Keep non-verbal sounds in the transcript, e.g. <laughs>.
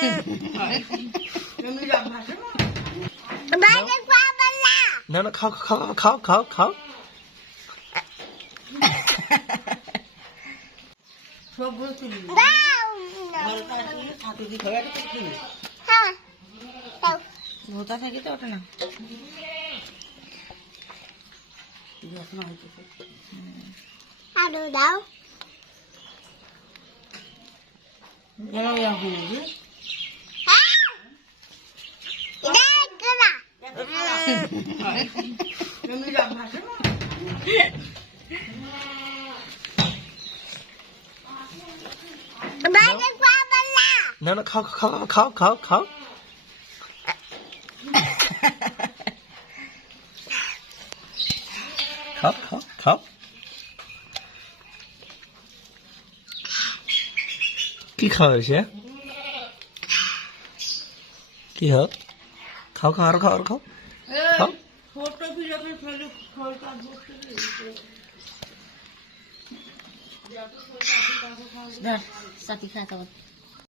<laughs> না না খাও খাও খাও খাও খাও ভোতা থাকি তো ওটা না আরও দাও 要要回。না, খাও খাও খাও খাও খাও। খাও খাও খাও। কি খাওয়া হয়েছে? কি হোক খাও খাও, আরও খাও আরও খাও। হ্যাঁ। সাথী খাওয়া